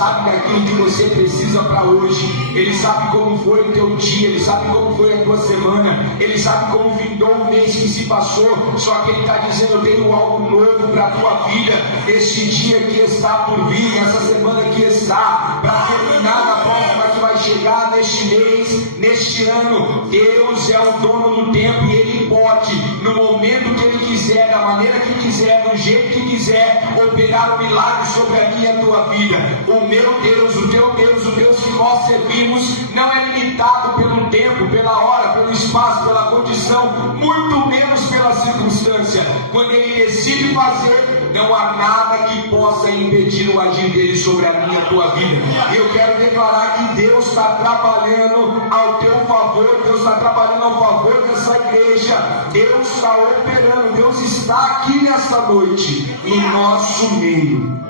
sabe daquilo que você precisa para hoje. Ele sabe como foi o teu dia, Ele sabe como foi a tua semana, Ele sabe como findou o mês que se passou. Só que Ele está dizendo: eu tenho algo novo para a tua vida, este dia que está por vir, essa semana que está para terminar, na próxima que vai chegar, neste mês, neste ano. Deus é o dono do tempo e Ele pode, no momento que Ele quiser, da maneira que quiser, do jeito que quiser, operar um milagre sobre a minha e a tua vida. O meu Deus, o teu Deus, o Deus que nós servimos, não é limitado pelo tempo, pela hora, pelo espaço, pela condição, muito menos pela circunstância. Quando Ele decide fazer, não há nada que possa impedir o agir dele sobre a minha e a tua vida. Eu quero declarar que Deus está trabalhando ao teu favor, Deus está trabalhando ao favor dessa igreja, Deus está operando, Deus está aqui nessa noite, no nosso meio.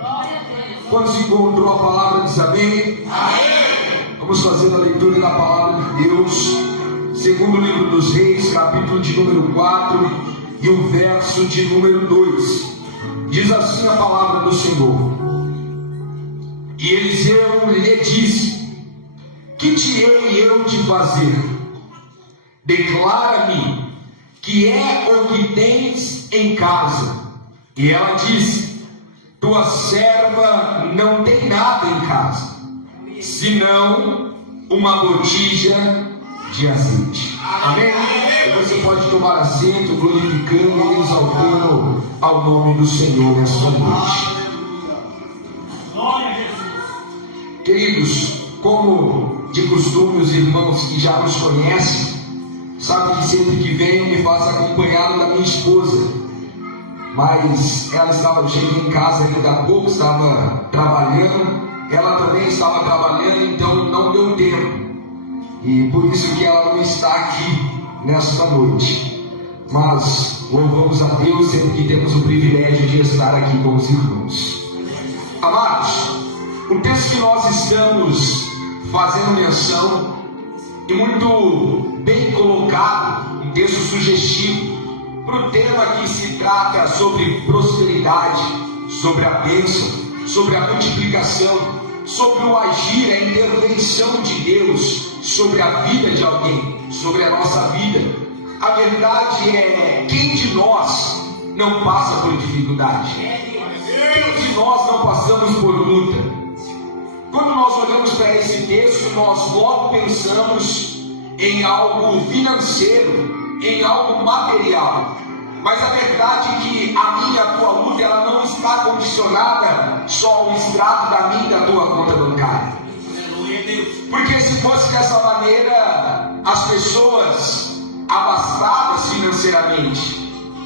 Quando se encontrou a palavra, diz amém? Amém. Vamos fazer a leitura da palavra de Deus, segundo livro dos Reis, capítulo de número 4 e o verso de número 2. Diz assim a palavra do Senhor: e Eliseu lhe disse: que te hei eu de fazer? Declara-me que é o que tens em casa. E ela disse: tua serva não tem nada em casa, senão uma botija de azeite. Amém? E você pode tomar assento, glorificando e exaltando ao nome do Senhor nessa noite. Queridos, como de costume, os irmãos que já nos conhecem sabem que sempre que venho me faço acompanhado da minha esposa. Mas ela cheguei em casa ainda há pouco, estava trabalhando, ela também estava trabalhando, então não deu tempo, e por isso que ela não está aqui nesta noite. Mas louvamos a Deus sempre que temos o privilégio de estar aqui com os irmãos. Amados, o texto que nós estamos fazendo menção, e muito bem colocado, um texto sugestivo para o tema que se trata sobre prosperidade, sobre a bênção, sobre a multiplicação, sobre o agir, a intervenção de Deus sobre a vida de alguém, sobre a nossa vida. A verdade é: quem de nós não passa por dificuldade? Quem de nós não passamos por luta? Quando nós olhamos para esse texto, nós logo pensamos em algo financeiro, em algo material. Mas a verdade é que a minha e a tua luta, ela não está condicionada só ao extrato da minha e da tua conta bancária. Porque se fosse dessa maneira, as pessoas abastadas financeiramente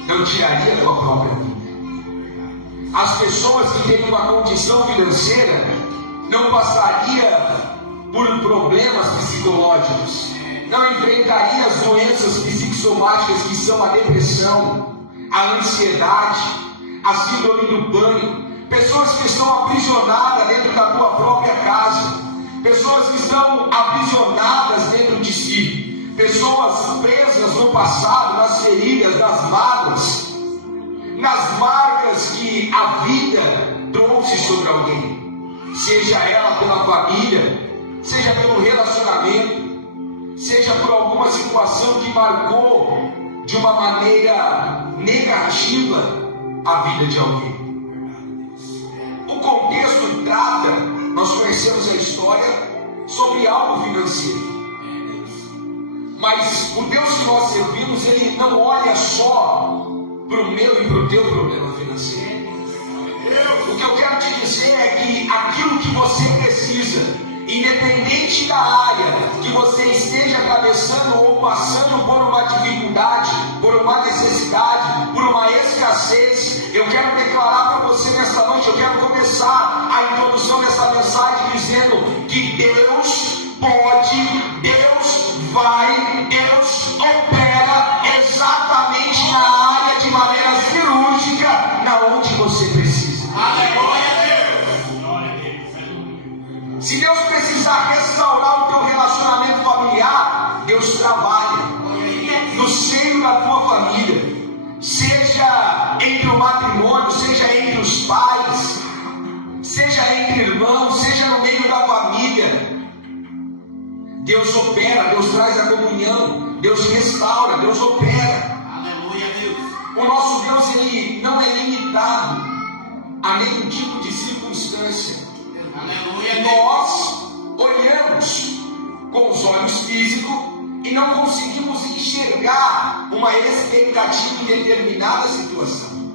não tirariam a tua própria vida. As pessoas que têm uma condição financeira não passariam por problemas psicológicos, não enfrentaria as doenças psicossomáticas que são a depressão, a ansiedade, a síndrome do pânico. Pessoas que estão aprisionadas dentro da tua própria casa, pessoas que estão aprisionadas dentro de si, pessoas presas no passado, nas feridas, nas mágoas, nas marcas que a vida trouxe sobre alguém, seja ela pela família, seja pelo relacionamento, seja por alguma situação que marcou de uma maneira negativa a vida de alguém. O contexto trata, nós conhecemos a história, sobre algo financeiro. Mas o Deus que nós servimos, Ele não olha só para o meu e para o teu problema financeiro. O que eu quero te dizer é que aquilo que você precisa, independente da área que você esteja atravessando ou passando por uma dificuldade, por uma necessidade, por uma escassez, eu quero declarar para você nessa noite, eu quero começar a introdução dessa mensagem dizendo que Deus pode, Deus vai, Deus opera exatamente na área de maneira cirúrgica, na onde você precisa. Aleluia! Se Deus precisar restaurar o teu relacionamento familiar, Deus trabalha no seio da tua família, seja entre o matrimônio, seja entre os pais, seja entre irmãos, seja no Deus opera, Deus traz a comunhão, Deus restaura, Deus opera. Aleluia, Deus. O nosso Deus, ele não é limitado a nenhum tipo de circunstância. Aleluia, Nós olhamos com os olhos físicos e não conseguimos enxergar uma expectativa em determinada situação.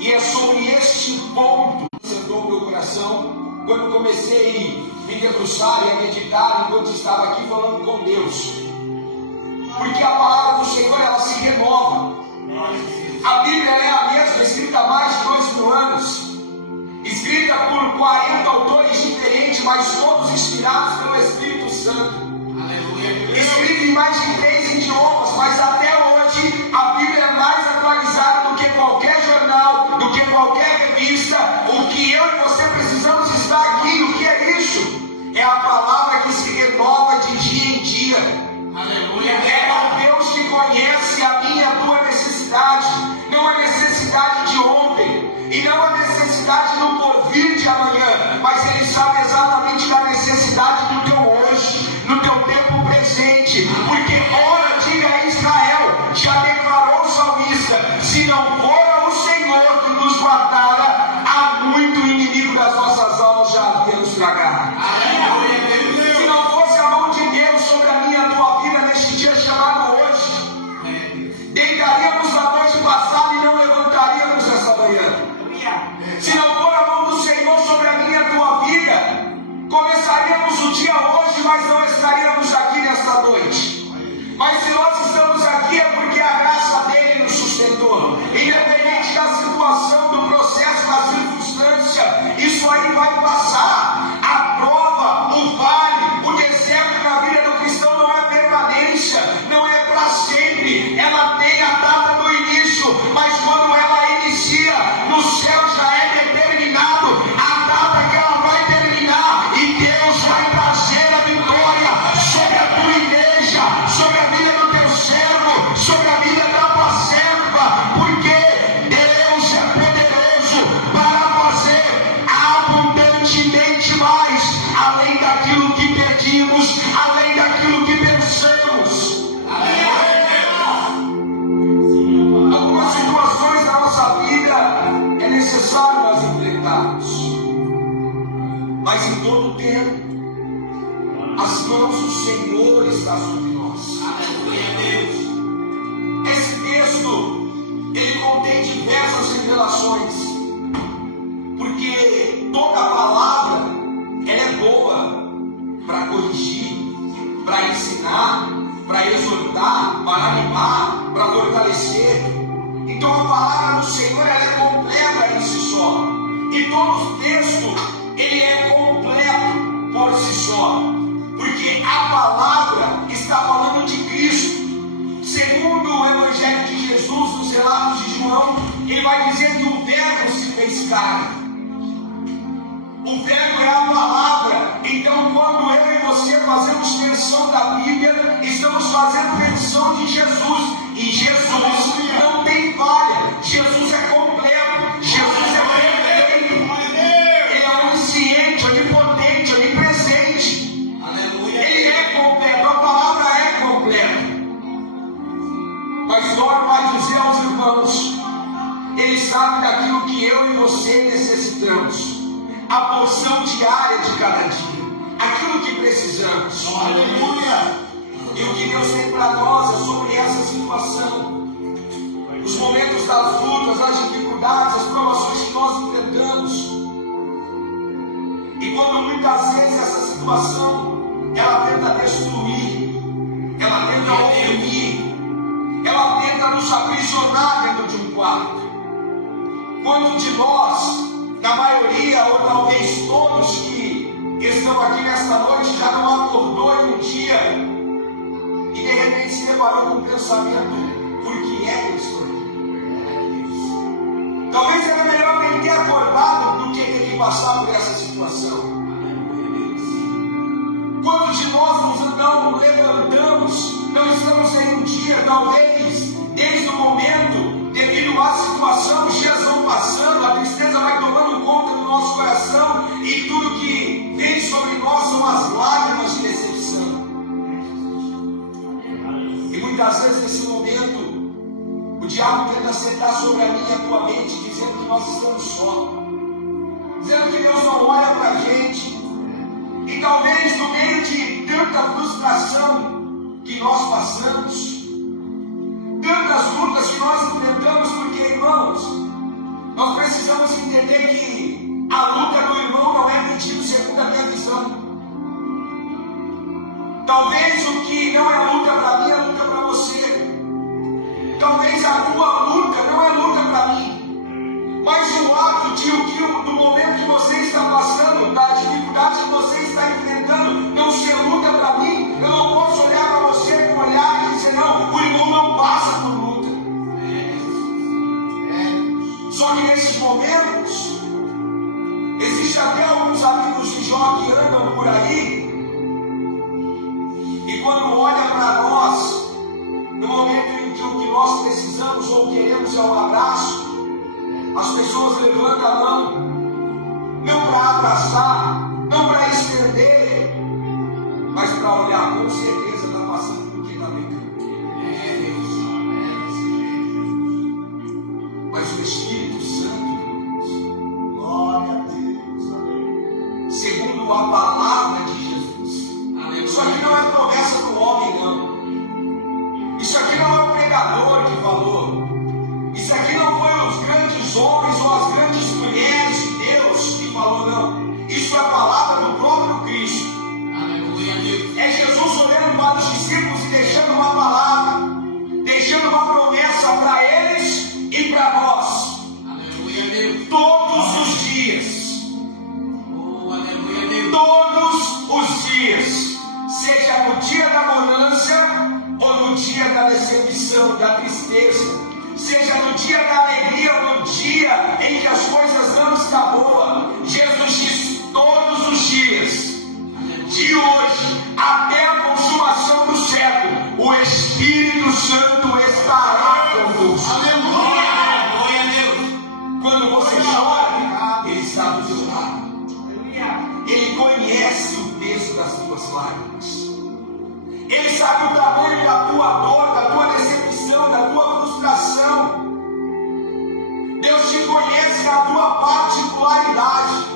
E é sobre este ponto que sentou o meu coração quando comecei a me debruçar e a meditar enquanto estava aqui falando com Deus. Porque a palavra do Senhor, ela se renova. A Bíblia é a mesma, escrita há mais de 2000 anos, escrita por 40 autores diferentes, mas todos inspirados pelo Espírito Santo. Escrita em mais de 3 idiomas, mas até hoje a Bíblia é mais atualizada do que qualquer jornal, do que qualquer revista. O que eu e você precisamos estar aqui, o que é isso? É a palavra que se renova de dia em dia. Aleluia. É o Deus que conhece a minha e a tua necessidade, não a necessidade de ontem, e não a necessidade do porvir de amanhã, mas Ele sabe exatamente da necessidade do teu hoje, no teu tempo presente. Porque ora, diga a Israel, já declarou o salmista: se não for o Senhor que nos guardara, há muito inimigo das nossas almas já havia nos tragado. Se não fosse a mão de Deus sobre a minha e a tua vida neste dia chamado hoje, deitaríamos na noite passada e não levantaríamos nessa manhã. Se não for a mão do Senhor sobre a minha e a tua vida, começaríamos o dia hoje, mas não estaríamos aqui nesta noite. Mas se nós estamos aqui é porque a graça dele nos sustentou. Independente da situação, do processo, da circunstância, isso aí vai passar. A prova, o vale, o deserto na vida do cristão não é permanência, não é para sempre. Ela tem a data do início, mas quando ela inicia, no céu já é determinado a data que ela vai terminar, e Deus vai trazer a vitória sobre a tua igreja, sobre a vida do teu servo, sobre a vida da tua serva, porque Deus é poderoso para fazer abundantemente mais, além daquilo que pedimos, além daquilo que pensamos. Algumas situações da nossa vida é necessário nós enfrentarmos, mas em todo tempo as mãos do Senhor estão sobre nós. Aleluia, Deus. Esse texto, ele contém diversas revelações, porque toda palavra, ela é boa para corrigir, para ensinar, para exortar, para animar, para fortalecer. Então a palavra do Senhor, ela é completa em si só. E todo o texto, ele é completo por si só, porque a palavra está falando de Cristo. Segundo o Evangelho de Jesus, nos relatos de João, ele vai dizer que o Verbo se fez carne. O Verbo é a palavra. Então, quando eu e você fazemos menção da Bíblia, estamos fazendo menção de Jesus. E Jesus não tem falha. Jesus é completo. Jesus é perfeito. Ele é onisciente, onipotente, onipresente. Aleluia. Ele é completo. A palavra é completa. Mas Paulo vai dizer aos irmãos: Ele sabe daquilo que eu e você necessitamos, a porção diária de cada dia, aquilo que precisamos. Aleluia. E o que Deus tem para nós é sobre essa situação. Os momentos das lutas, as dificuldades, as provações que nós enfrentamos. E quando muitas vezes essa situação, ela tenta destruir, ela tenta oprimir, ela tenta nos aprisionar dentro de um quarto. Quando de nós, na maioria, ou talvez todos que estão aqui nesta noite, já não acordou em um dia e de repente se deparou com um pensamento: por que é que eu estou aqui? Talvez era melhor nem ter acordado do que ter que passar por essa situação. Quando de nós não levantamos, não estamos em um dia, talvez, desde o momento, devido à situação, os dias vão passando, a tristeza vai tomando conta do nosso coração, e tudo que vem sobre nós são as lágrimas, nesse momento, o diabo tenta sentar sobre a minha e a tua mente, dizendo que nós estamos só, dizendo que Deus não olha para a gente. E talvez no meio de tanta frustração que nós passamos, tantas lutas que nós enfrentamos, porque, irmãos, nós precisamos entender que a luta do irmão não é mentira, segundo a minha visão. Talvez o que não é luta para mim é luta para você. Talvez a tua luta não é luta para mim. Mas o ato do momento que você está passando, da dificuldade que você está enfrentando, não ser luta para mim, eu não posso olhar para você com olhar e dizer, não, o irmão não passa por luta. Só que nesses momentos, existem até alguns amigos de Jó que andam por aí, e quando olha para nós, no momento em que o que nós precisamos ou queremos é um abraço, as pessoas levantam a mão, não para abraçar, não para estender, mas para olhar, com certeza está passando por que está brincando. Mas o Espírito Santo, glória a Deus, segundo a palavra de Jesus, isso aqui não é promessa do homem, não. Isso aqui não é o pregador que falou. Isso aqui não foi os grandes homens ou as grandes mulheres de Deus que falou, não. Isso é a palavra do próprio Cristo. É Jesus olhando para os discípulos e deixando uma palavra, deixando uma promessa para eles e para nós. Todos os dias. Todos os dias. Seja no dia da bonança ou no dia da decepção, da tristeza. Seja no dia da alegria ou no dia em que as coisas não estão boas. Jesus diz todos os dias, de hoje até a consumação do século, o Espírito Santo estará convosco. Aleluia! Glória a Deus! Quando você chora, Ele está do seu lado. Ele conhece o peso das tuas lágrimas. Ele sabe o tamanho da tua dor, da tua decepção, da tua frustração. Deus te conhece na tua particularidade.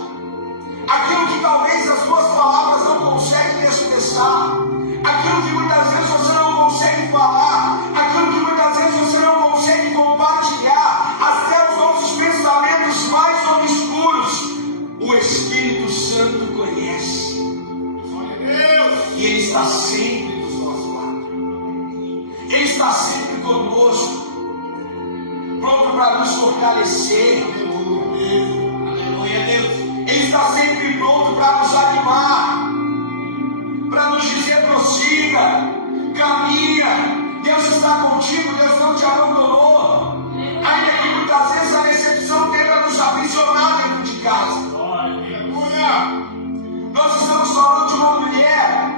Aquilo que talvez as tuas palavras não conseguem expressar. Aquilo que muitas vezes você não consegue falar. Aquilo que muitas vezes você não consegue compartilhar. Até os nossos pensamentos mais obscuros. O Espírito Santo conhece. E Ele está sempre dos nossos lados. Ele está sempre conosco, pronto para nos fortalecer. Aleluia, Deus. Ele está sempre pronto para nos animar, para nos dizer prossiga, caminha. Deus está contigo, Deus não te abandonou. Ainda que muitas vezes a decepção tenta nos aprisionar dentro de casa. Nós estamos falando de uma mulher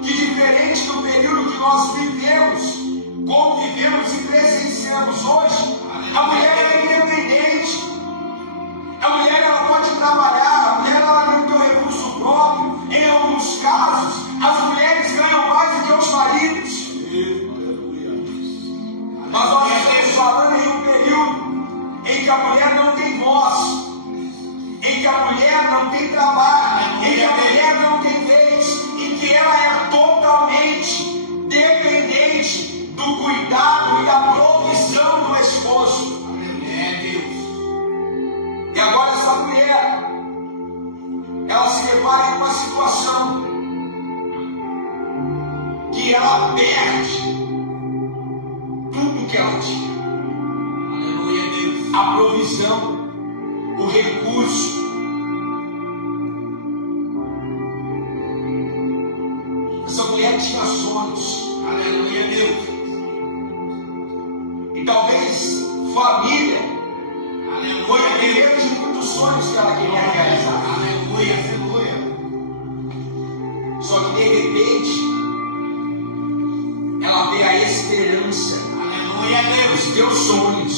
que, diferente do período que nós vivemos, convivemos e presenciamos hoje, a mulher é independente. A mulher ela pode trabalhar, a mulher ela tem o seu recurso próprio. Em alguns casos, as mulheres ganham mais do que os maridos. Mas nós estamos falando em um período em que a mulher não tem voz, em que a mulher não tem trabalho, em que a mulher não tem vez, em que ela é totalmente dependente do cuidado e da provisão do esposo. E agora essa mulher, ela se depara em uma situação que ela perde tudo que ela tinha. Aleluia, Deus. A provisão, o recurso. Essa mulher tinha sonhos. Aleluia, Deus. E talvez família foi o primeiro de muitos sonhos que ela queria realizar. Aleluia, aleluia. Só que de repente ela vê a esperança. Aleluia, Deus. Os teus sonhos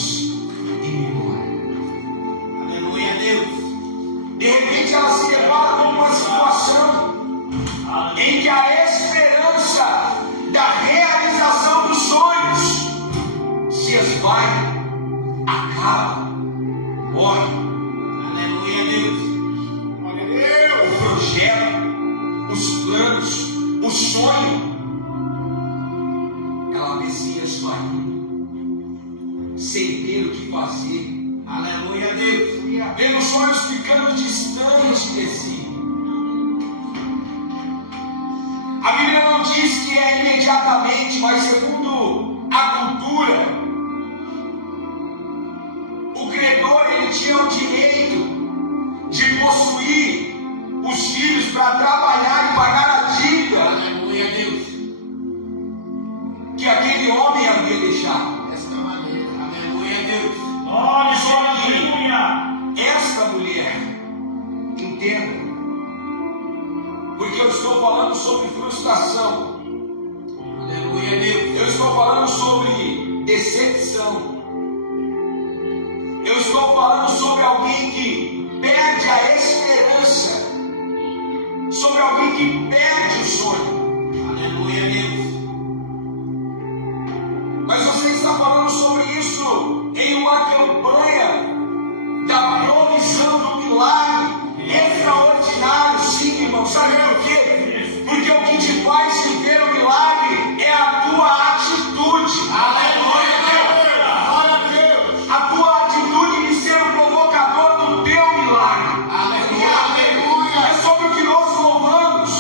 em memória. Aleluia, Deus. De repente ela se depara com uma situação em que a esperança da realização dos sonhos Olha, Aleluia, Deus. o projeto, os planos, o sonho. Ela Messias vai sem ter o que fazer. Aleluia, Deus. Vendo os sonhos ficando distantes de si. A Bíblia não diz que é imediatamente, mas segundo a cultura, o credor ele tinha o direito de possuir os filhos para trabalhar e pagar a dívida. Aleluia, Deus. Que aquele homem havia deixado. Desta maneira. Aleluia, Deus. Esta mulher, entenda, porque eu estou falando sobre frustração, Aleluia, Deus. eu estou falando sobre decepção, eu estou falando sobre alguém que perde a esperança, sobre alguém que perde o sonho. Aleluia, Deus. Mas você está falando sobre isso em uma campanha da provisão do milagre extraordinário, sim, irmão. Sabe por quê? Porque o que te faz viver o milagre é a tua atitude. Aleluia, Deus. A tua atitude de ser o provocador do teu milagre. Aleluia. É sobre o que nós louvamos.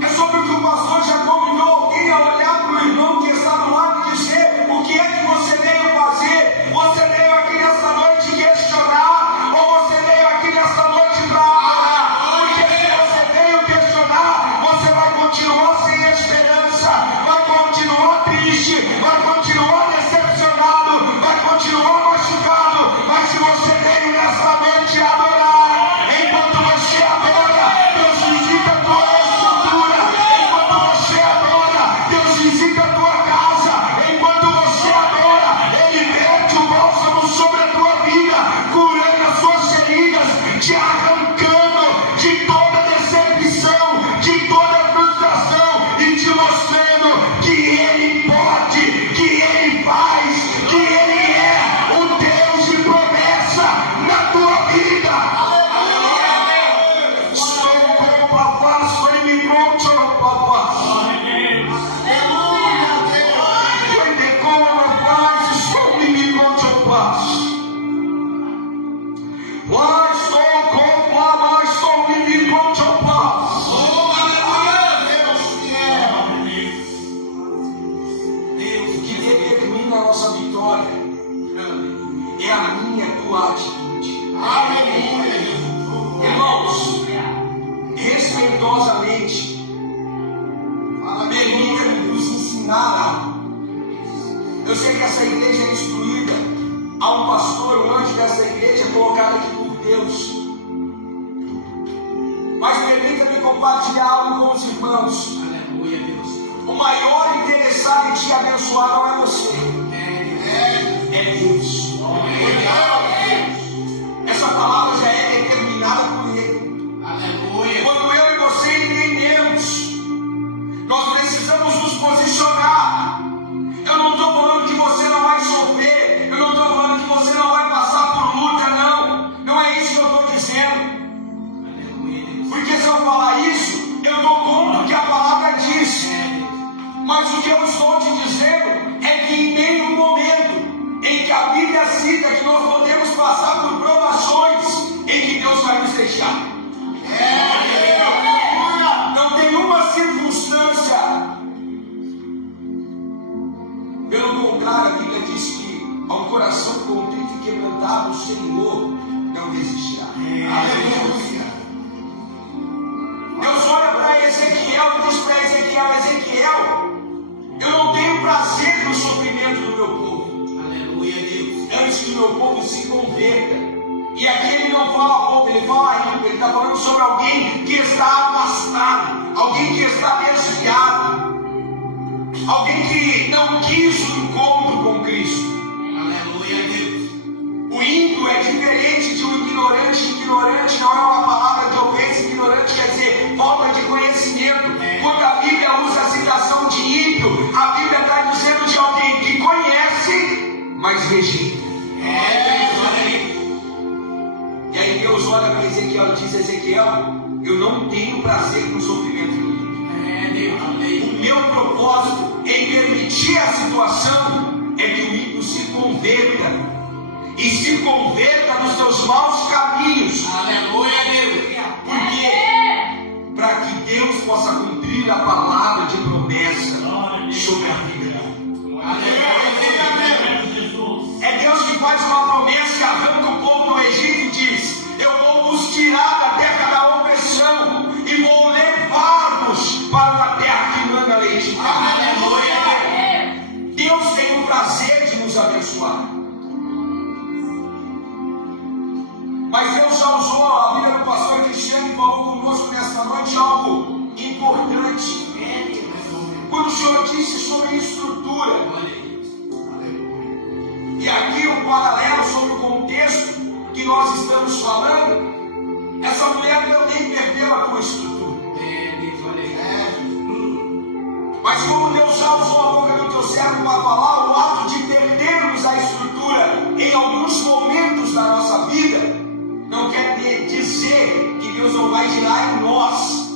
É sobre o que o pastor já convidou alguém a olhar para o irmão que está no lado e dizer: o que é que você veio fazer? Você veio aqui nesta noite questionar, ou você veio aqui nesta noite para adorar? Porque se você veio questionar, você vai continuar sem esperança, vai continuar triste, vai continuar decepcionado, vai continuar machucado. Mas se você veio nesta noite adorar, enquanto você adora, Deus visita a tua estrutura. Enquanto você adora, Deus visita a tua casa. Enquanto você adora, Ele mete o bálsamo sobre a tua vida, curando as suas feridas, te arrancando de toda decepção, de toda frustração e te mostrando que Ele pode, que Ele faz, que Ele é o Deus de promessa na tua vida. Sou como papá, sou me conto, papá. Foi como rapaz, sou me conto, papá. Why so cold, why so me conto, papá. Deus, o que determina a nossa vitória é a minha e a tua atitude. Irmãos, respeitosamente, permita-me vos ensinar algo. Eu sei que essa igreja é instruída. Há um pastor, um anjo dessa igreja colocado aqui por Deus. Mas permita-me compartilhar algo com os irmãos. Aleluia, Deus. O maior interessado em te abençoar não é você, é Deus. Essa palavra já é determinada por Ele. Aleluia. Quando eu e você entendemos, nós precisamos nos posicionar. Eu não estou falando que você não vai sofrer, eu não estou falando que você não vai passar por luta, não. Não é isso que eu estou dizendo. Aleluia, Deus. Porque se eu falar isso, eu dou conta do que a palavra diz. Mas o que eu estou te dizendo é que em nenhum momento em que a Bíblia cita que nós podemos passar por provações, em que Deus vai nos deixar. Não tem uma circunstância. Pelo contrário, a Bíblia diz que ao coração contrito e quebrantado, o Senhor não resistirá. Aleluia. Deus olha para Ezequiel e diz para Ezequiel: Ezequiel, eu não tenho prazer no sofrimento do meu povo. Aleluia, Deus. Antes que o meu povo se converta. E aqui ele não fala povo, ele fala ímpio. Ele está falando sobre alguém que está afastado, alguém que está desviado, alguém que não quis o encontro com Cristo. Aleluia, Deus. O ímpio é diferente de um ignorante. Ignorante não é uma palavra de ofensa. Ignorante quer dizer falta de conhecimento. Quando a Bíblia usa a citação de ímpio, a Bíblia está dizendo de alguém que conhece, mas rejeita. Ezequiel, eu não tenho prazer no sofrimento do ímpio. É, Deus, aleluia. O meu propósito em permitir a situação é que o ímpio se converta. E se converta nos seus maus caminhos. Aleluia, Deus. Porque para que Deus possa cumprir a palavra de promessa sobre a vida dele. Aleluia, É Deus que faz uma promessa que arranca o povo do Egito e diz: eu vou vos tirar da terra da opressão e vou levar-vos para uma terra que manda leite e mel. Aleluia. Deus tem o prazer de nos abençoar. Mas Deus já usou a vida do pastor Cristiano e falou conosco nesta noite algo importante. Quando o Senhor disse sobre estrutura, e aqui um paralelo sobre o contexto que nós estamos falando, essa mulher também perdeu a sua estrutura. Mas como Deus já usou a boca do teu servo para falar, o ato de perdermos a estrutura em alguns momentos da nossa vida, não quer dizer que Deus não vai gerar em nós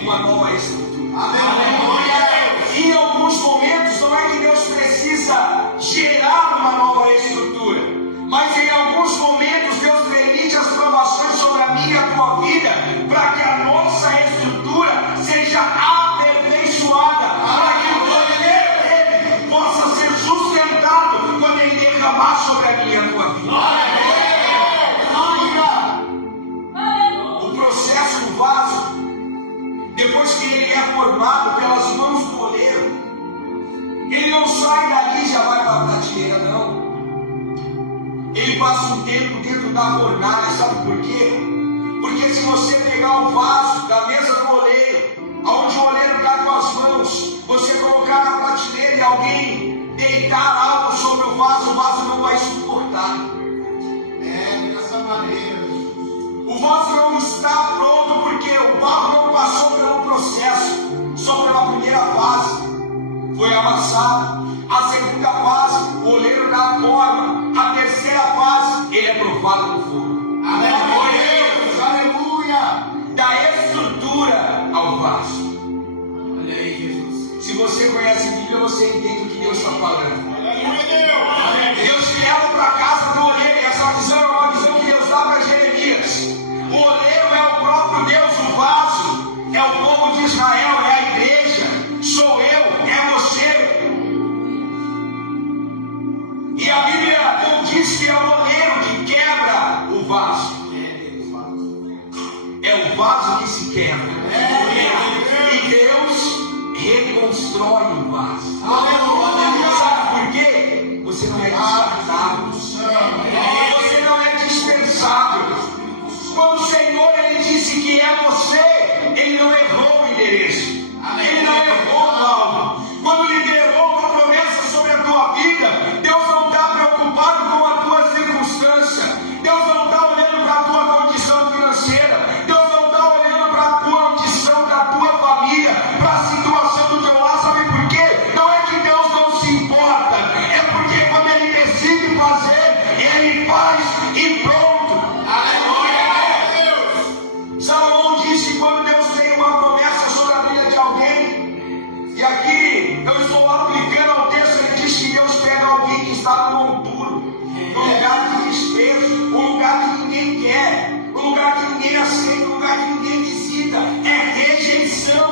uma nova estrutura. Aleluia. Em alguns momentos não é que Deus precisa gerar uma nova estrutura, mas em alguns momentos Deus permite as provações sobre a minha e a tua vida para que a nossa estrutura seja aperfeiçoada, para que o poder dele possa ser sustentado quando ele derramar sobre a minha e a tua vida. O processo do vaso, depois que ele é formado pelas mãos do oleiro, ele não sai dali e já vai para a prateleira, não. Ele passa um tempo dentro da fornalha, sabe por quê? Porque se você pegar o vaso da mesa do oleiro, aonde o oleiro está com as mãos, você colocar na prateleira e alguém deitar algo sobre o vaso não vai suportar. Dessa maneira. O vaso não está pronto porque o barro não passou pelo processo. Só pela primeira fase foi amassado. A segunda fase, o oleiro dá a forma. A terceira fase, ele é provado no fogo. Aleluia. Aleluia. Da estrutura ao vaso. Olha aí, Jesus. Se você conhece a Bíblia, você entende o que Deus está falando. Aleluia, Deus. Deus te leva para a casa do oleiro. E essa visão é uma visão que Deus dá para Jeremias. O oleiro é o próprio Deus, o vaso é o povo de Israel, é a igreja, sou eu, é você. E a Bíblia não diz que é o oleiro que quebra o vaso, é o vaso que se quebra. E Deus reconstrói o vaso. Sabe por quê? Você não é descartável, você não é dispensável. Quando o Senhor ele disse que é você, ele não errou o endereço, ele não errou o alvo. Quando liberou uma promessa sobre a tua vida, Deus não está preocupado com a tua circunstância, Deus não está olhando para a tua condição financeira, Deus não está olhando para a condição da tua família, para a situação do teu lar. Sabe por quê? Não é que Deus não se importa, é porque quando ele decide fazer, ele faz e pronto. Salomão disse que quando Deus tem uma promessa sobre a vida de alguém, e aqui eu estou aplicando ao texto, ele diz que Deus pega alguém que está no monturo, no lugar de desprezo, um lugar que ninguém quer, um lugar que ninguém aceita, um lugar que ninguém visita, é rejeição.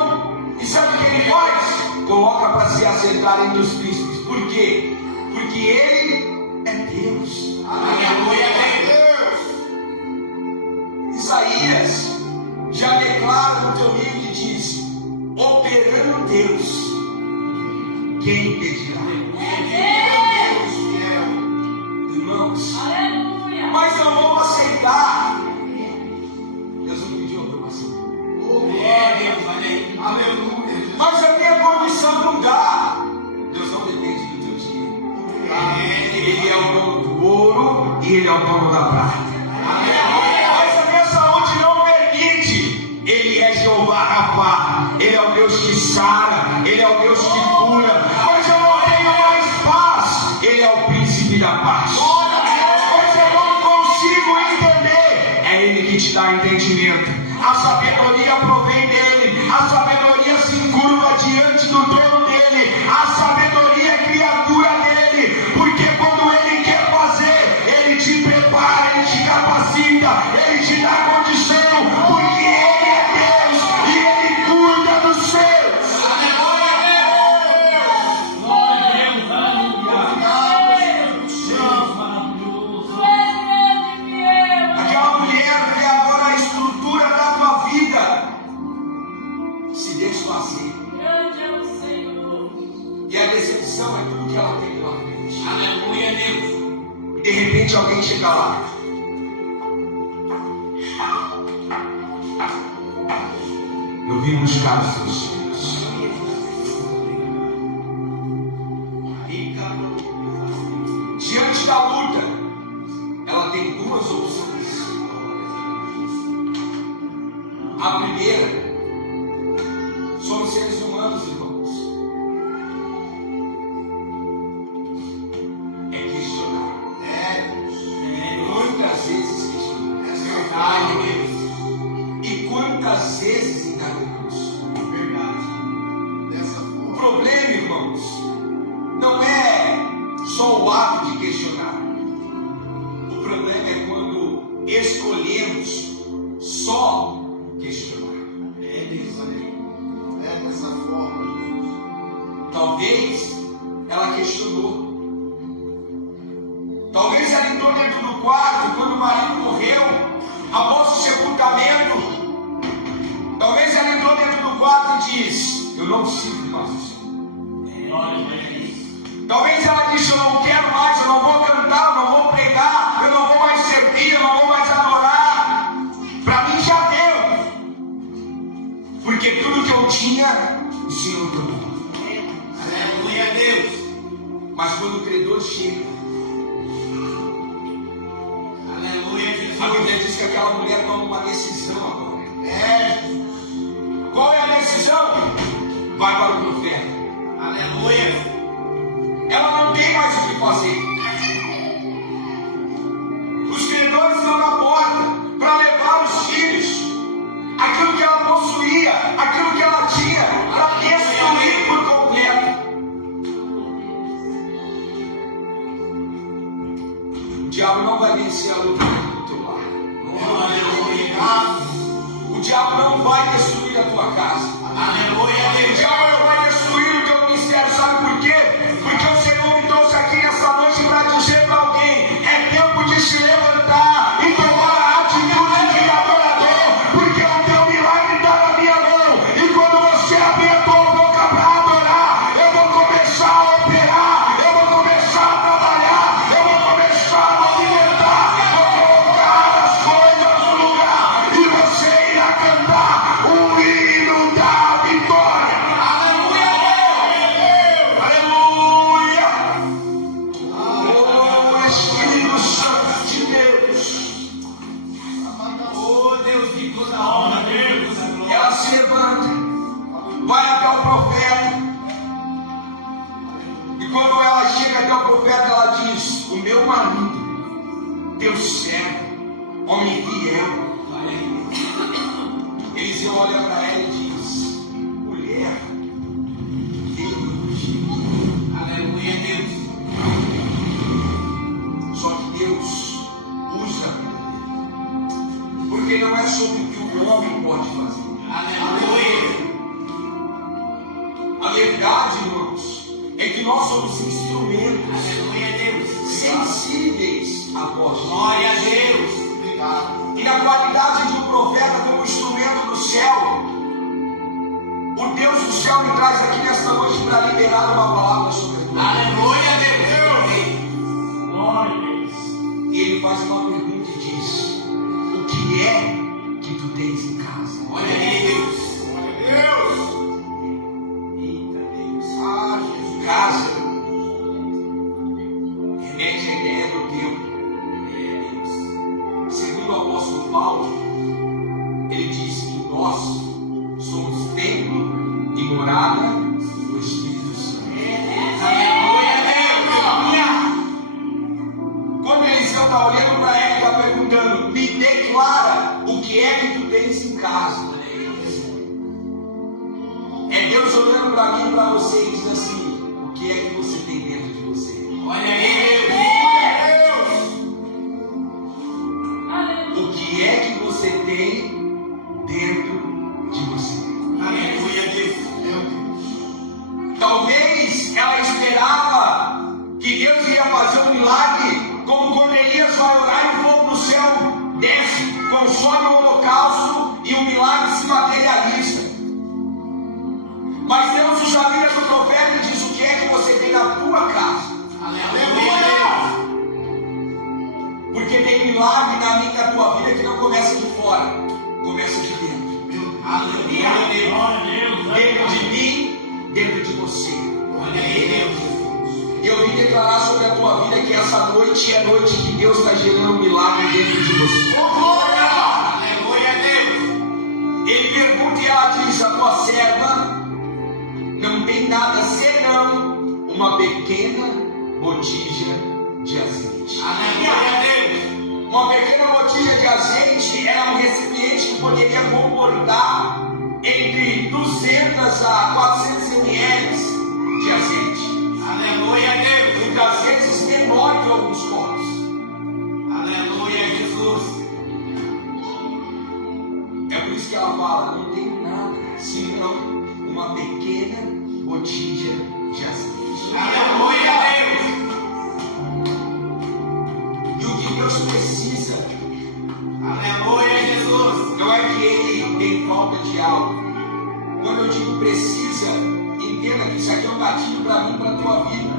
E sabe o que ele faz? Coloca para se acertar entre os príncipes. Por quê? Porque ele é Deus. Aleluia, Deus. Isaías já declara no teu livro e diz: operando Deus, quem impedirá? Irmãos, mas não vamos aceitar. Deus não pediu para você. Aleluia. Mas a minha condição não dá. Deus não depende do teu dinheiro. Ele é o dono do ouro e ele é o dono da prata. Mas a minha saúde não permite. Ele é Jeová Rapá. Ele é o Deus que sara. Ele é o Deus que cura. Mas eu não tenho mais paz. Ele é o príncipe da paz. Mas eu não consigo entender. É Ele que te dá entendimento. sabedoria provém dele, a sabedoria se encurva diante do trono dele, a sabedoria é criatura dele, porque quando ele quer fazer, ele te prepara, ele te capacita, ele te dá condição, porque ele é Deus e ele cuida dos seus. Aquela mulher vê agora a estrutura da tua vida se desfazer. E a decepção é tudo que ela tem pela frente. Aleluia, Deus. E de repente alguém chega lá. Eu vim buscar os seus filhos. Diante da luta, ela tem duas opções. A primeira, somos seres humanos, irmãos, é questionar. Muitas vezes questionar. E quantas vezes enganamos. O problema, irmãos, não é só o ato de questionar. O problema é quando escolhemos só questionar. Dessa forma. Talvez ela questionou. Talvez ela entrou dentro do quarto quando o marido morreu, após o sepultamento. Talvez ela entrou dentro do quarto e disse: eu não sirvo mais o Senhor. Talvez ela disse: eu não quero mais, eu não vou cantar, eu não vou pregar, eu não vou mais servir, eu não vou mais adorar. Para mim já deu. Porque tudo que eu tinha, o Senhor tomou. Aleluia, Deus. Mas quando o credor chega, Aleluia, Jesus. a Bíblia diz que aquela mulher toma uma decisão agora. Qual é a decisão? Vai para o profeta. Aleluia. Ela não tem mais o que fazer. Os credores estão na porta para levar os filhos, aquilo que ela possuía, aquilo que ela tinha, para destruir por completo. O diabo não vai vencer a luta do teu lar. O diabo não vai destruir a tua casa. Aleluia, O diabo não vai destruir o teu ministério. Sabe por quê? Porque o Senhor me trouxe aqui nessa noite para dizer para alguém: é tempo de se levantar e tomar a atitude de adorador, porque o teu milagre está na minha mão. E quando você abrir a tua boca para adorar, eu vou começar a operar, eu vou começar a trabalhar, eu vou começar a movimentar, vou colocar as coisas no lugar e você irá cantar o hino da vitória. Aleluia. Aleluia! Oh, Espírito Santo de Deus. Oh, Deus, de toda honra, Deus. Ela se levanta, vai até o profeta. E quando ela chega até o profeta, ela diz: o meu marido, teu servo, homem fiel. Eliseu olha para ela e diz: mulher, Deus. Aleluia, Deus. Só que Deus usa a vida dele. Porque não é sobre o que o homem pode fazer. Aleluia. A verdade, irmãos, é que nós somos instrumentos Aleluia, Deus. sensíveis à voz de Deus. Glória a Deus. E na qualidade de um profeta como instrumento do céu, o Deus do céu me traz aqui nesta noite para liberar uma palavra sobre a tua vida. Aleluia, Deus. Glória a Deus. E ele faz uma pergunta e diz: o que é que tu tens em casa? Olha aí, Deus. Eita Deus. Casa remete à ideia do tempo. Segundo o apóstolo Paulo, ele diz que nós somos templo e morada do Espírito Santo. Aleluia, Deus. Quando Eliseu está olhando para ela, está perguntando: me declara o que é que tu tens em casa. Deus olhando para mim e para você e diz assim: o que é que você tem dentro de você? Olha aí, O que é que você tem dentro de você? aleluia, Deus. Talvez ela esperava que Deus ia fazer um milagre, como quando Elias vai orar e o fogo do céu desce, consome o holocausto e o milagre se materializa. Mas Deus usa a vida do profeta e diz: o que é que você tem na tua casa? Aleluia. Porque tem milagre na minha e na tua vida que não começa de fora, começa de dentro. Aleluia, Deus. Dentro de mim, dentro de você. Olha aí, Deus. E eu vim declarar sobre a tua vida que essa noite é a noite que Deus está gerando um milagre dentro de você. Aleluia, Deus. Ele pergunta e ela diz: a tua serva não tem nada senão uma pequena botija de azeite. Aleluia, Deus. Uma pequena botija de azeite era um recipiente que poderia comportar entre 200 a 400 ml de azeite. Aleluia, Deus. Muitas vezes menor que alguns copos. Aleluia, Jesus. É por isso que ela fala: não tenho nada senão uma pequena botija de azeite. Aleluia, Deus. E o que Deus precisa Aleluia, Jesus. não é que Ele tem falta de algo. Quando eu digo precisa, entenda que isso aqui é um gatilho para mim e para a tua vida.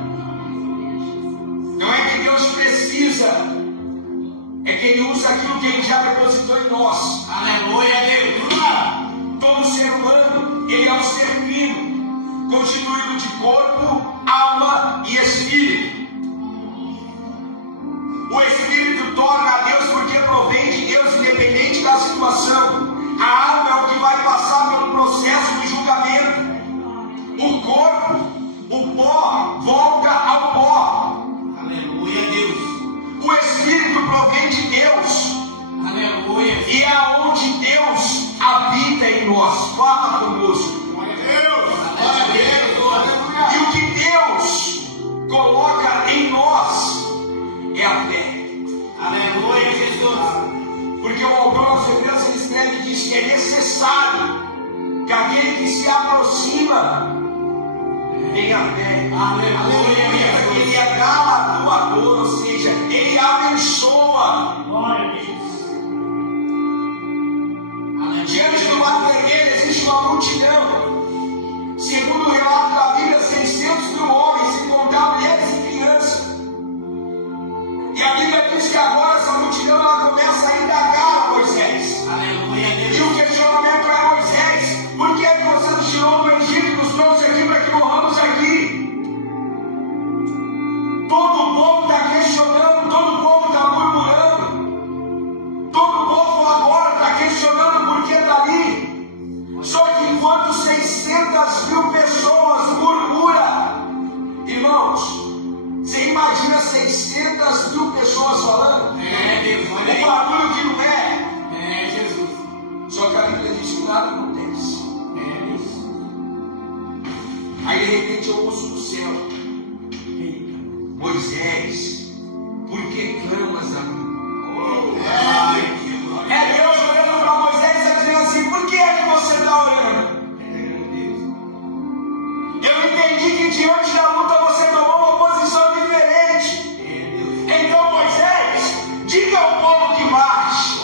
Não é que Deus precisa, é que Ele usa aquilo que Ele já depositou em nós. Aleluia, Deus. Todo ser humano, ele é um ser vivo, constituído de corpo, alma e espírito. O espírito torna a Deus porque provém de Deus, independente da situação. A alma é o que vai passar pelo processo de julgamento. O corpo, o pó, volta ao pó. Aleluia, Deus. O espírito provém de Deus. Aleluia. E é onde Deus habita em nós. Fala conosco. Glória a Deus. Glória a Deus. E o que Deus coloca em nós é a fé. Aleluia, Jesus. Porque o autor aos Hebreus ele escreve e diz que é necessário que aquele que se aproxima tenha fé. Aleluia. Ele é galardoador, ou seja, ele abençoa. Glória a Deus. Diante do mar vermelho existe uma multidão. Segundo o relato da Bíblia, 600 mil homens, sem contar mulheres e crianças. E a Bíblia diz que agora essa multidão ela começa a indagar a Moisés. Aleluia, E Deus. o questionamento é: Moisés, por que é que você nos tirou do Egito e nos trouxe aqui para que morramos aqui? Todo o povo está questionando, todo o povo está murmurando, todo o povo agora está questionando por que está ali. Só que enquanto 600 mil pessoas murmuram, irmãos, você imagina 600 mil pessoas falando? É, Deus. Olha Um aí. barulho que não é. É, Jesus. Só que a Bíblia diz que nada acontece. É, Deus. Aí de repente eu ouço do céu: Moisés, por que clamas a mim? Ai, que glória. É Deus olhando para Moisés e dizendo assim: por que é que você está orando? Eu entendi que diante da luta você tomou uma posição diferente. Então, Moisés, diga ao povo que marche.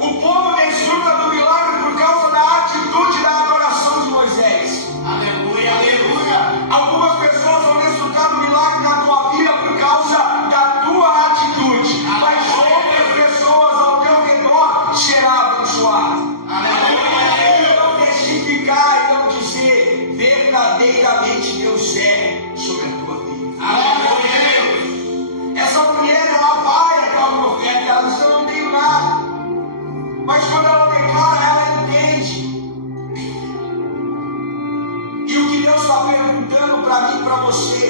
O povo desfruta do milagre por causa da atitude da adoração de Moisés. Aleluia, aleluia. Algumas pessoas vão desfrutar do milagre na tua vida por causa da tua atitude. Mas outras pessoas ao teu redor serão abençoadas. Aleluia. Então testificar e não dizer verdadeiramente Deus é sobre a tua vida. Aleluia. Essa mulher ela vai até o profeta, ela diz: eu não tenho nada. Mas quando ela declara, ela entende. E o que Deus está perguntando para mim e para você: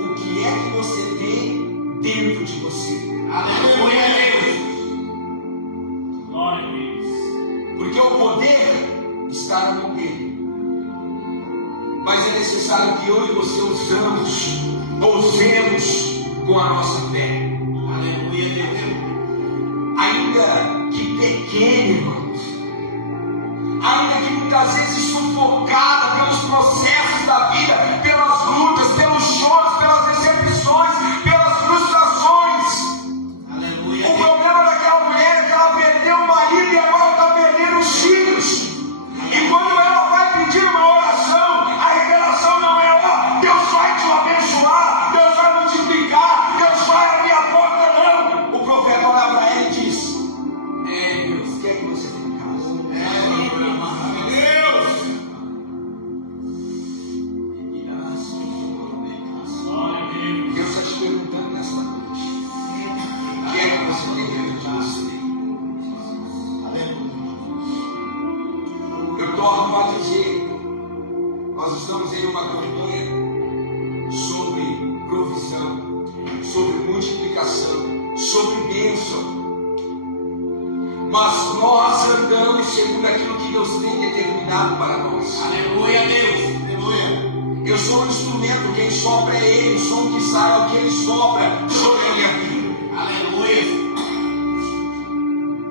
o que é que você tem dentro de você? Aleluia, Deus. Glória a Deus. Porque o poder está na mão dele. Mas é necessário que eu e você ousemos com a nossa fé. Aleluia, Deus. Ainda que pequeno, irmãos, ainda que muitas vezes sufocada pelos processos da vida, pelas lutas, pelos choros, pelas decepções, pelas frustrações. Aleluia. O problema daquela mulher é que ela perdeu o marido e agora está perdendo os filhos. E quando ela vai pedir uma oração, a revelação não é: ó, Deus vai te abençoar, Deus vai multiplicar, Deus vai abrir a porta, não. O profeta olha para ela e diz: Deus, quer que você fique em casa? Deus. Deus está te perguntando nesta noite: quer que você tenha dentro de você? Eu torno a dizer, nós estamos em uma campanha sobre provisão, sobre multiplicação, sobre bênção. Mas nós andamos segundo aquilo que Deus tem determinado para nós. Aleluia, Deus. Aleluia. Eu sou um instrumento, quem sopra é Ele, o som que sai é o que Ele sopra sobre a minha vida. Aleluia.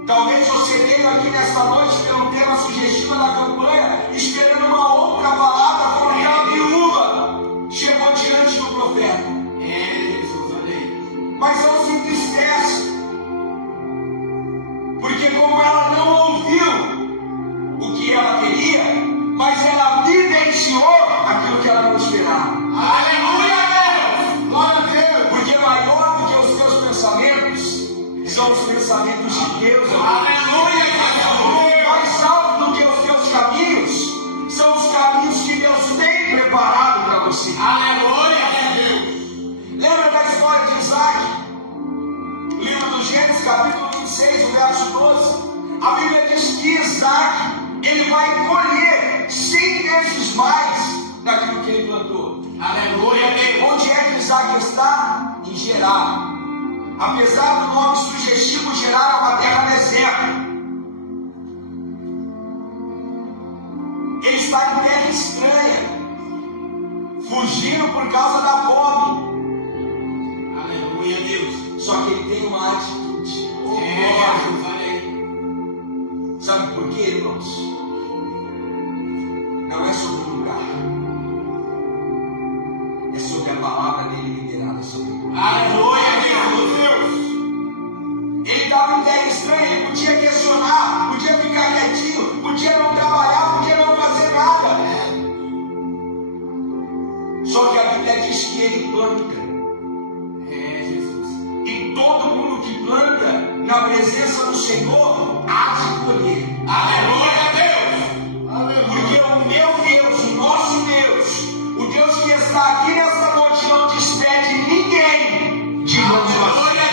Talvez você veio aqui nesta noite pelo tema sugestivo da campanha, esperando uma outra palavra, como aquela viúva chegou diante do profeta. Jesus, amém. Mas não se entristece, porque como ela não ouviu o que ela queria, mas ela vivenciou aquilo que ela não esperava. Aleluia, Deus. Glória a Deus. Porque maior do que os seus pensamentos são os pensamentos de Deus. Aleluia, Deus. Mais alto do que os teus caminhos são os caminhos que Deus tem preparado para você. Aleluia, Deus. Lembra da história de Isaac? Livro do Gênesis, capítulo 26, o verso 12. A Bíblia diz que Isaac, ele vai colher 100 vezes mais daquilo que ele plantou. Aleluia, Deus. Onde é que Isaac está? Em Gerar. Apesar do nome sugestivo, Gerar é uma terra deserta. Ele está em terra estranha, fugindo por causa da fome. Aleluia, Deus. Só que ele tem uma atitude. Jesus, amém. Sabe por quê, irmãos? Não é sobre o lugar, é sobre a palavra dele liberada sobre o lugar. Aleluia, Deus. Ele estava em terra estranha, ele podia questionar, podia ficar quietinho, podia não trabalhar, podia não fazer nada. Só que a Bíblia diz que ele planta. Jesus. E todo mundo que planta na presença do Senhor há de colher. Aleluia, Deus. Porque o meu Deus, o nosso Deus, o Deus que está aqui nessa noite, não despede ninguém de mãos vazias.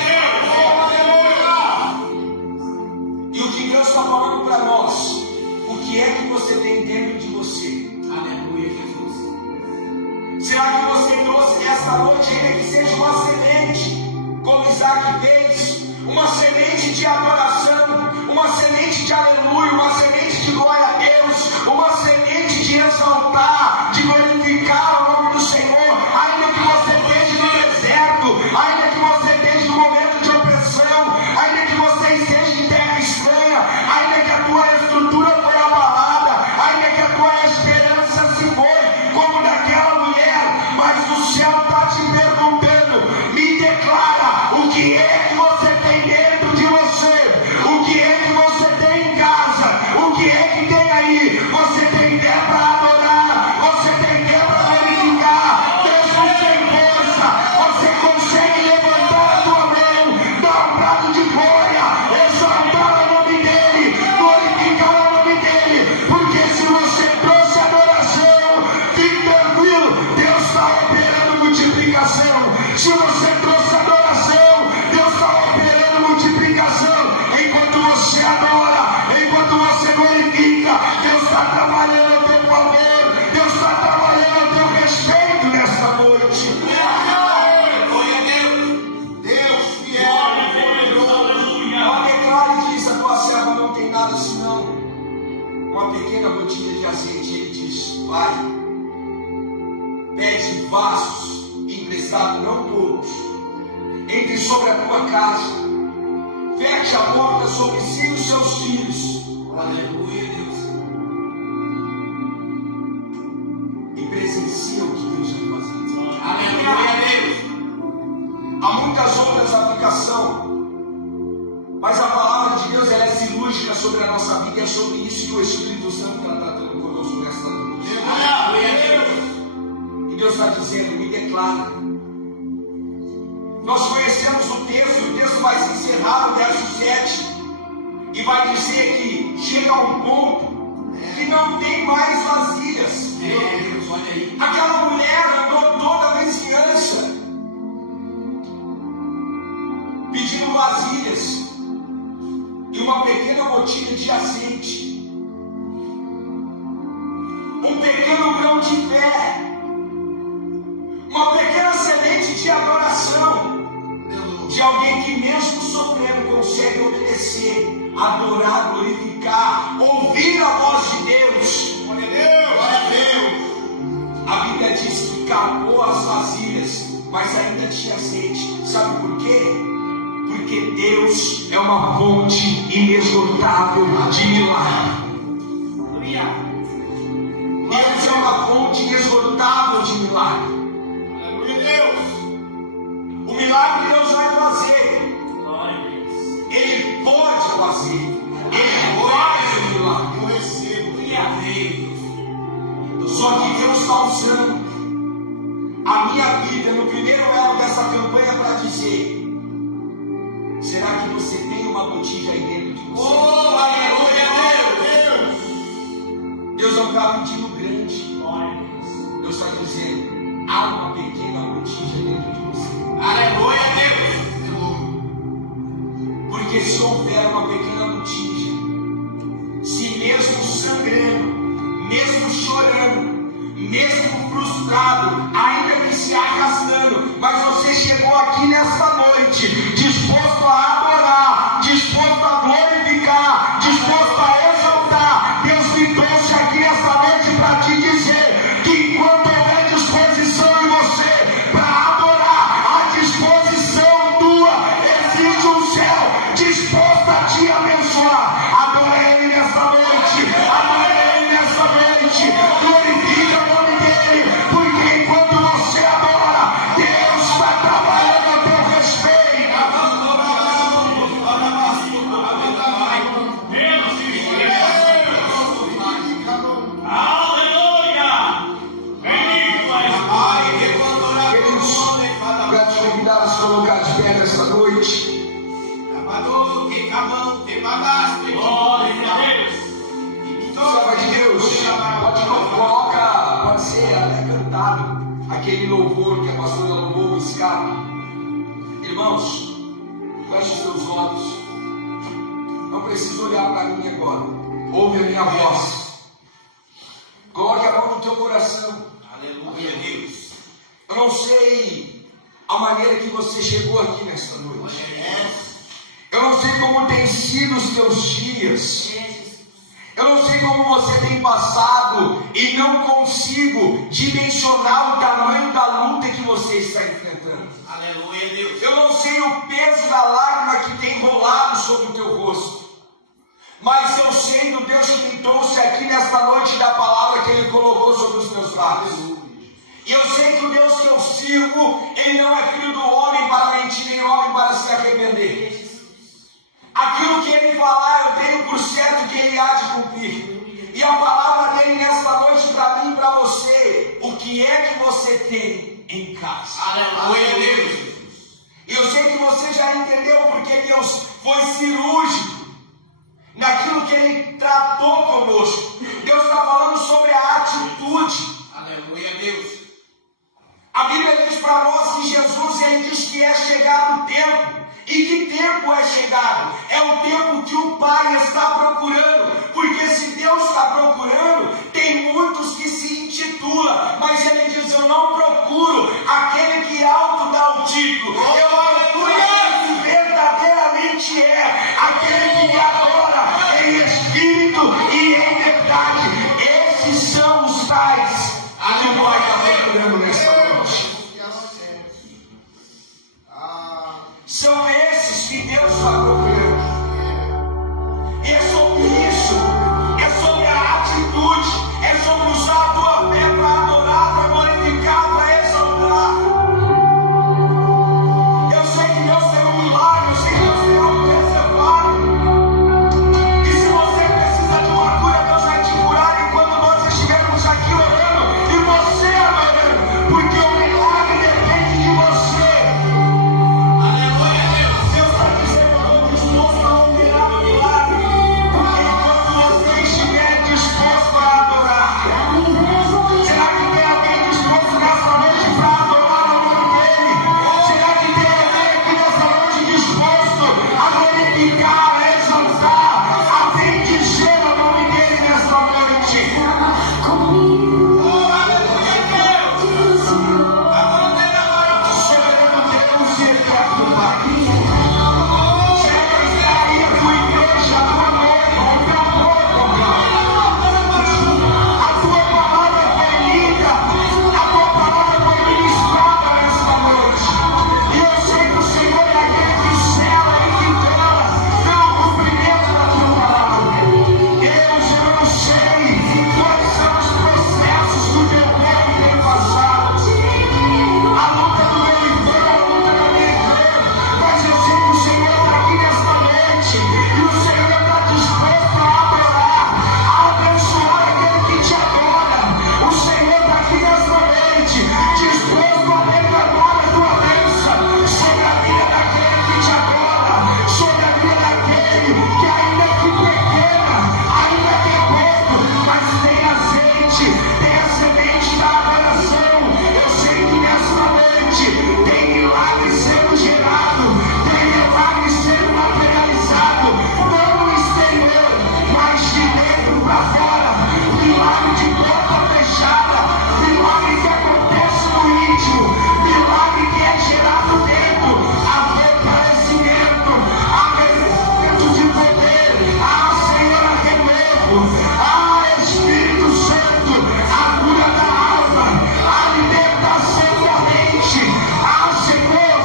E o que Deus está falando para nós? O que é que você tem dentro de você? Aleluia, Jesus. Será que você trouxe nesta noite, ainda que seja uma semente, como Isaac fez, uma semente de adoração, uma semente de aleluia, uma semente de glória a Deus, uma semente de exaltar, de glorificar o nome do Senhor, ainda que você esteja no deserto, ainda que você esteja no momento de opressão, ainda que você esteja em terra estranha, ainda que a tua estrutura foi abalada, ainda que a tua esperança se foi, como daquela mulher, mas o céu está te perguntando: me declara o que é que você tem dentro de você. uma pequena gotinha de azeite. Ele diz: vai, pede vasos emprestados, não poucos, entre sobre a tua casa, feche a porta sobre si e os seus filhos. Aleluia, Deus. E presencia o que Deus vai fazer. Aleluia, Deus. Há muitas outras aplicações, mas a palavra de Deus ela é cirúrgica sobre a nossa vida, e é sobre isso que o Espírito Santo está tratando conosco nesta noite. Aleluia, Deus. E Deus está dizendo: me declara. Nós conhecemos o texto vai se encerrar no verso 7 e vai dizer que chega a um ponto que não tem mais vasilhas. Deus, olha aí. Aquela mulher andou toda a vizinhança pedindo vasilhas e uma pequena gotinha de azeite, um pequeno grão de fé, uma pequena semente de adoração, de alguém que mesmo sofrendo consegue obedecer, adorar, glorificar, ouvir a voz de Deus. Glória a Deus, glória a Deus. A Bíblia diz que acabou as vasilhas, mas ainda tinha azeite. Sabe por quê? Porque Deus é uma fonte inesgotável de milagre. Deus é uma fonte inesgotável de milagre. O milagre que Deus vai fazer, Ele pode fazer, Ele faz o milagre. Eu recebo, só que Deus está usando a minha vida no primeiro elo dessa campanha para dizer: será que você tem uma botija aí dentro de você? Oh, aleluia, Deus! Deus não está pedindo grande. Deus está dizendo: há uma pequena botija dentro de você. Aleluia, Deus! Porque se houver uma pequena botija, se mesmo sangrando, mesmo chorando, mesmo frustrado, ainda que se arrastando, mas você chegou aqui nesta noite disposto a adorar, disposto a glorificar, disposto a exaltar, Deus me trouxe aqui nesta noite para te dizer que enquanto houver disposição em você para adorar, a disposição tua, existe um céu disposto a te abençoar. Adora Ele nesta noite, adora Ele nesta noite, glorifica o nome dEle, porque enquanto você adora, Deus está trabalhando a teu respeito. Quero te convidar a se colocar de pé nesta noite. Salva de Deus, pode ser até cantado aquele louvor que a pastora louvou, o escape. Irmãos, feche os seus olhos. Não precisa olhar para mim agora. Ouve a minha voz. Coloque a mão no teu coração. Aleluia, Deus. Eu não sei a maneira que você chegou aqui nesta noite. Eu não sei como tem sido os teus dias. Eu não sei como você tem passado e não consigo dimensionar o tamanho da luta que você está enfrentando. Aleluia, Deus. Eu não sei o peso da lágrima que tem rolado sobre o teu rosto. Mas eu sei do Deus que me trouxe aqui nesta noite da palavra que Ele colocou sobre os meus lábios. E eu sei que o Deus que eu sirvo, Ele não é filho do homem para mentir, nem homem para se arrepender. Aquilo que Ele falar, eu tenho por certo que Ele há de cumprir. E a palavra dEle nesta noite para mim e para você: o que é que você tem em casa? Aleluia, Deus. E eu sei que você já entendeu porque Deus foi cirúrgico naquilo que Ele tratou conosco. Deus está falando sobre a atitude. Aleluia, Deus. A Bíblia diz para nós que Jesus, Ele diz que é chegado o tempo. E que tempo é chegado? É o tempo que o Pai está procurando. Porque se Deus está procurando, tem muitos que se intitulam, mas Ele diz: eu não procuro aquele que alto dá o título. Eu procuro aquele que verdadeiramente é aquele que adora em espírito e em verdade. Ah, Espírito Santo, a cura da alma, a libertação da mente. Ah, Senhor,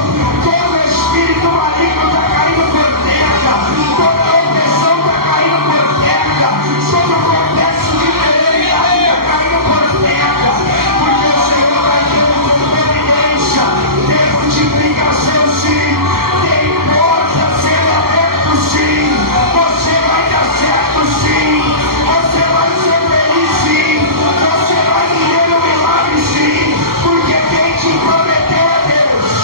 todo espírito maligno está caindo por terra, toda opressão está caindo por terra, todo complexo de inferioridade está caindo por terra, porque o Senhor vai dando com providência, tempo de implicação sim, tem porta sendo aberto sim, você vai dar certo sim, você vai ser feliz sim, você vai viver o milagre sim, porque quem te prometeu é Deus.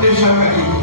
Deixa cair.